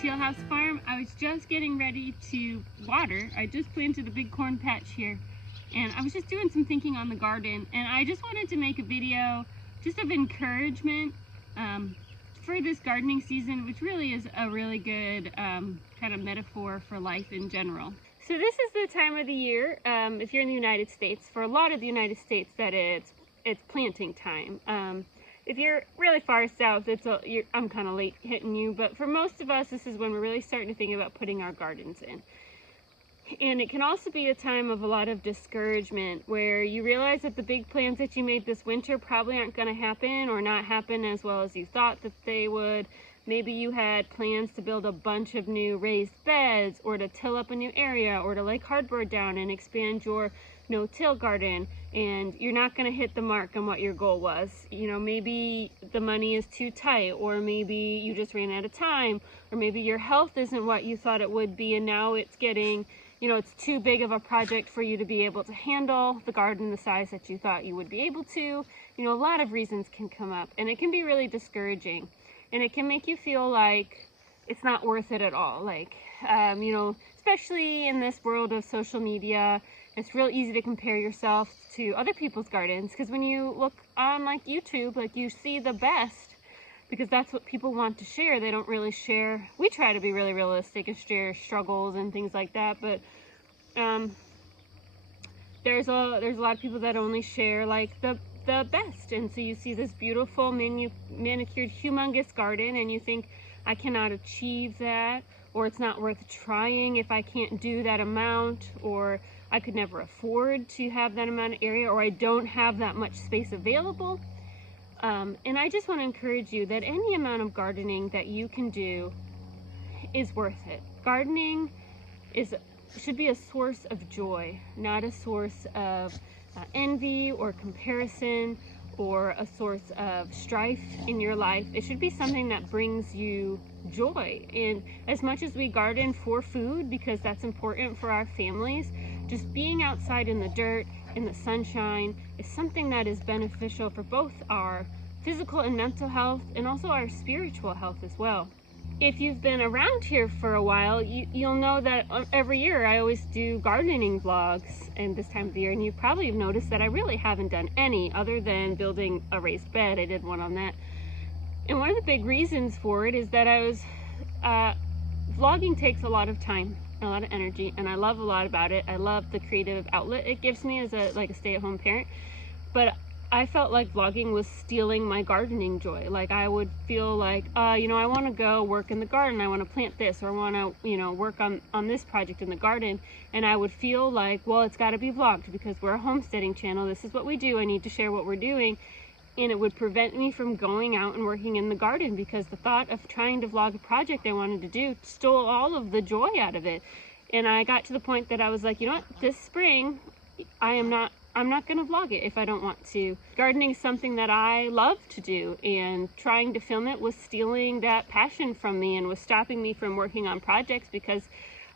Teal House Farm. I was just getting ready to water. I just planted a big corn patch here, and I was just doing some thinking on the garden, and I just wanted to make a video just of encouragement for this gardening season, which really is a really good kind of metaphor for life in general. So this is the time of the year, if you're in the United States, for a lot of the United States, that it's planting time. If you're really far south, I'm kind of late hitting you, but for most of us, this is when we're really starting to think about putting our gardens in. And it can also be a time of a lot of discouragement, where you realize that the big plans that you made this winter probably aren't going to happen, or not happen as well as you thought that they would. Maybe you had plans to build a bunch of new raised beds, or to till up a new area, or to lay cardboard down and expand your no-till garden, and you're not going to hit the mark on what your goal was. You know, maybe the money is too tight, or maybe you just ran out of time, or maybe your health isn't what you thought it would be, and now it's getting, you know, it's too big of a project for you to be able to handle the garden the size that you thought you would be able to. You know, a lot of reasons can come up, and it can be really discouraging, and it can make you feel like it's not worth it at all. Like, you know, especially in this world of social media, it's real easy to compare yourself to other people's gardens, because when you look on like YouTube, like, you see the best, because that's what people want to share. They don't really share. We try to be really realistic and share struggles and things like that, but there's a lot of people that only share like the best. And so you see this beautiful manicured humongous garden, and you think, I cannot achieve that, or it's not worth trying if I can't do that amount, or I could never afford to have that amount of area, or I don't have that much space available. And I just want to encourage you that any amount of gardening that you can do is worth it. Gardening should be a source of joy, not a source of envy or comparison, or a source of strife in your life. It should be something that brings you joy. And as much as we garden for food, because that's important for our families, just being outside in the dirt, in the sunshine, is something that is beneficial for both our physical and mental health, and also our spiritual health as well. If you've been around here for a while, you'll know that every year I always do gardening vlogs in this time of the year, and you probably have noticed that I really haven't done any other than building a raised bed. I did one on that. And one of the big reasons for it is that vlogging takes a lot of time, a lot of energy, and I love a lot about it. I love the creative outlet it gives me as a stay-at-home parent, but I felt like vlogging was stealing my gardening joy. Like, I would feel like, you know, I want to go work in the garden, I want to plant this, or I want to, you know, work on this project in the garden, and I would feel like, well, it's got to be vlogged because we're a homesteading channel, this is what we do, I need to share what we're doing. And it would prevent me from going out and working in the garden, because the thought of trying to vlog a project I wanted to do stole all of the joy out of it. And I got to the point that I was like, you know what, this spring I'm not going to vlog it if I don't want to. Gardening is something that I love to do, and trying to film it was stealing that passion from me and was stopping me from working on projects, because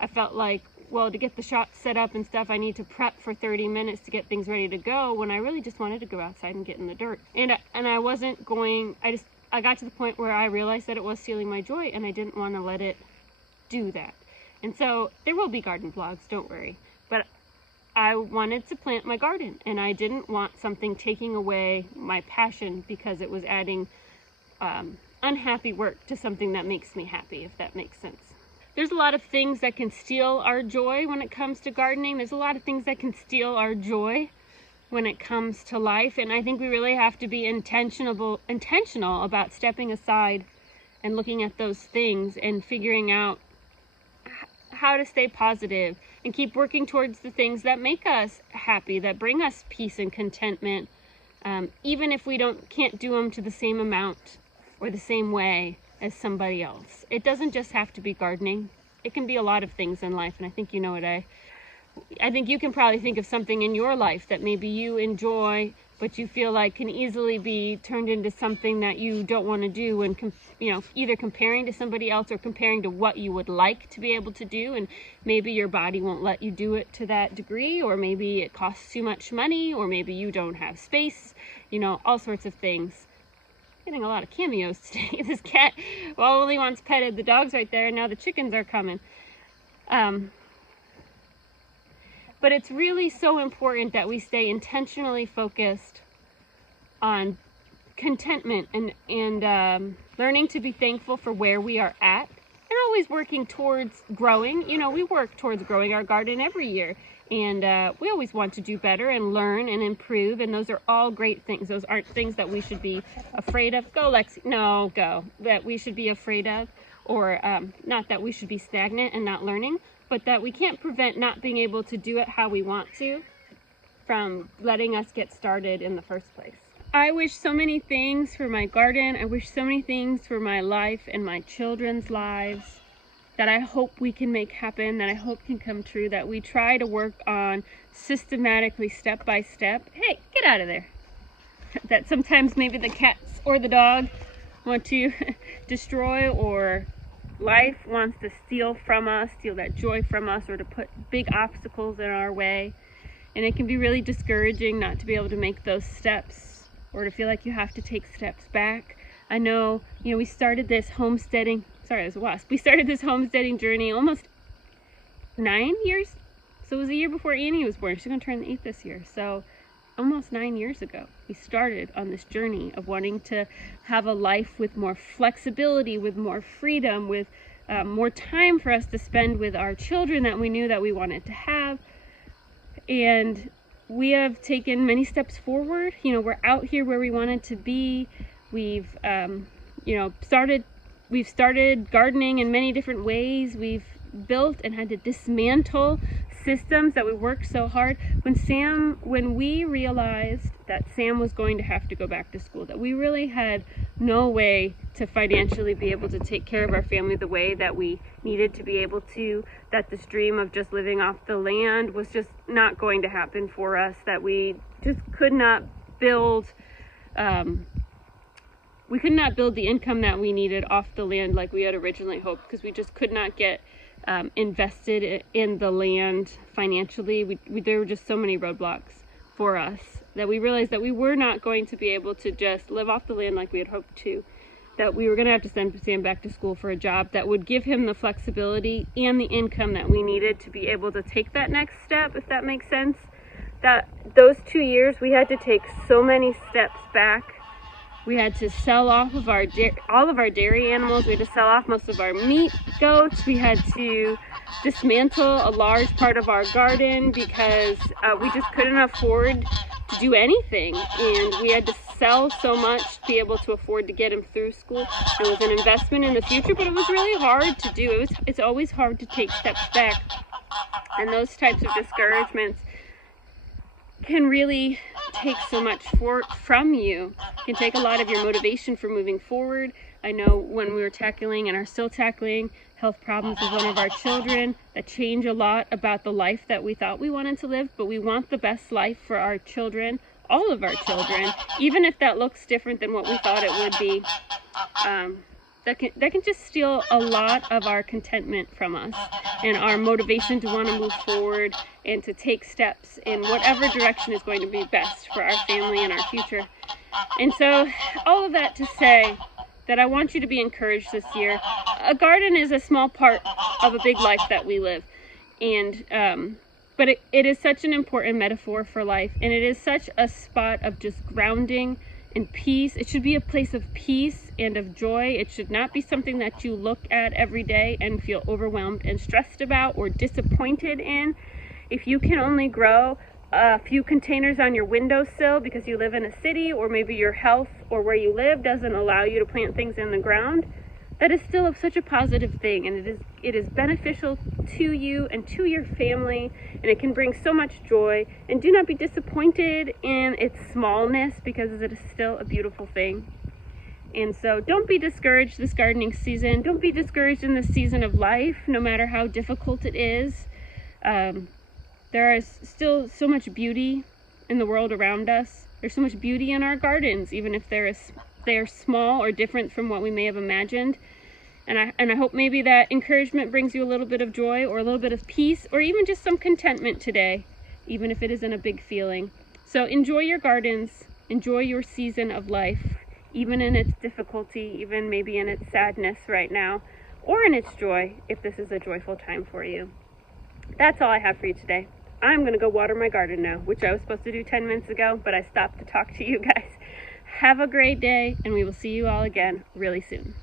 I felt like, well, to get the shop set up and stuff, I need to prep for 30 minutes to get things ready to go, when I really just wanted to go outside and get in the dirt. And I wasn't going, I got to the point where I realized that it was stealing my joy, and I didn't want to let it do that. And so there will be garden vlogs, don't worry. But I wanted to plant my garden, and I didn't want something taking away my passion because it was adding unhappy work to something that makes me happy, if that makes sense. There's a lot of things that can steal our joy when it comes to gardening. There's a lot of things that can steal our joy when it comes to life, and I think we really have to be intentional about stepping aside and looking at those things and figuring out how to stay positive and keep working towards the things that make us happy, that bring us peace and contentment, even if we can't do them to the same amount or the same way as somebody else. It doesn't just have to be gardening. It can be a lot of things in life, and I think you know what I think you can probably think of something in your life that maybe you enjoy, but you feel like can easily be turned into something that you don't want to do, and either comparing to somebody else or comparing to what you would like to be able to do, and maybe your body won't let you do it to that degree, or maybe it costs too much money, or maybe you don't have space, all sorts of things. Getting a lot of cameos today. This cat only wants petted. The dog's right there, and now the chickens are coming. But it's really so important that we stay intentionally focused on contentment and learning to be thankful for where we are at, and always working towards growing. We work towards growing our garden every year, and we always want to do better and learn and improve, and those are all great things. Those aren't things that we should be afraid of. Go, Lexi. No, go. That we should be afraid of, or not that we should be stagnant and not learning, but that we can't prevent not being able to do it how we want to from letting us get started in the first place. I wish so many things for my garden. I wish so many things for my life and my children's lives that I hope we can make happen, that I hope can come true, that we try to work on systematically, step by step. Hey, get out of there. That sometimes maybe the cats or the dog want to destroy, or life wants to steal from us, steal that joy from us, or to put big obstacles in our way. And it can be really discouraging not to be able to make those steps, or to feel like you have to take steps back. I know, we started this homesteading, sorry, there's a wasp. We started this homesteading journey almost 9 years. So it was a year before Annie was born. She's gonna turn 8 this year. So almost 9 years ago, we started on this journey of wanting to have a life with more flexibility, with more freedom, with more time for us to spend with our children that we knew that we wanted to have. And we have taken many steps forward. We're out here where we wanted to be. We've started gardening in many different ways. We've built and had to dismantle systems that we worked so hard. When we realized that Sam was going to have to go back to school, that we really had no way to financially be able to take care of our family the way that we needed to be able to, that this dream of just living off the land was just not going to happen for us, that we just could not build the income that we needed off the land like we had originally hoped, because we just could not get invested in the land financially. There were just so many roadblocks for us that we realized that we were not going to be able to just live off the land like we had hoped to, that we were going to have to send Sam back to school for a job that would give him the flexibility and the income that we needed to be able to take that next step, if that makes sense. That those 2 years we had to take so many steps back. We had to sell off of all of our dairy animals. We had to sell off most of our meat goats. We had to dismantle a large part of our garden because we just couldn't afford to do anything. And we had to sell so much to be able to afford to get him through school. It was an investment in the future, but it was really hard to do. It's always hard to take steps back. And those types of discouragements can really take so much from you. It can take a lot of your motivation for moving forward. I know when we were tackling and are still tackling health problems with one of our children that change a lot about the life that we thought we wanted to live, but we want the best life for our children, all of our children, even if that looks different than what we thought it would be. That can just steal a lot of our contentment from us and our motivation to want to move forward and to take steps in whatever direction is going to be best for our family and our future. And so all of that to say that I want you to be encouraged this year. A garden is a small part of a big life that we live. And but it is such an important metaphor for life, and it is such a spot of just grounding and peace. It should be a place of peace and of joy. It should not be something that you look at every day and feel overwhelmed and stressed about or disappointed in. If you can only grow a few containers on your windowsill because you live in a city, or maybe your health or where you live doesn't allow you to plant things in the ground, that is still such a positive thing, and it is beneficial to you and to your family, and it can bring so much joy. And do not be disappointed in its smallness, because it is still a beautiful thing. And so don't be discouraged this gardening season. Don't be discouraged in this season of life, no matter how difficult it is. There is still so much beauty in the world around us. There's so much beauty in our gardens, even if they are small or different from what we may have imagined. And I hope maybe that encouragement brings you a little bit of joy or a little bit of peace or even just some contentment today, even if it isn't a big feeling. So enjoy your gardens, enjoy your season of life, even in its difficulty, even maybe in its sadness right now, or in its joy, if this is a joyful time for you. That's all I have for you today. I'm going to go water my garden now, which I was supposed to do 10 minutes ago, but I stopped to talk to you guys. Have a great day, and we will see you all again really soon.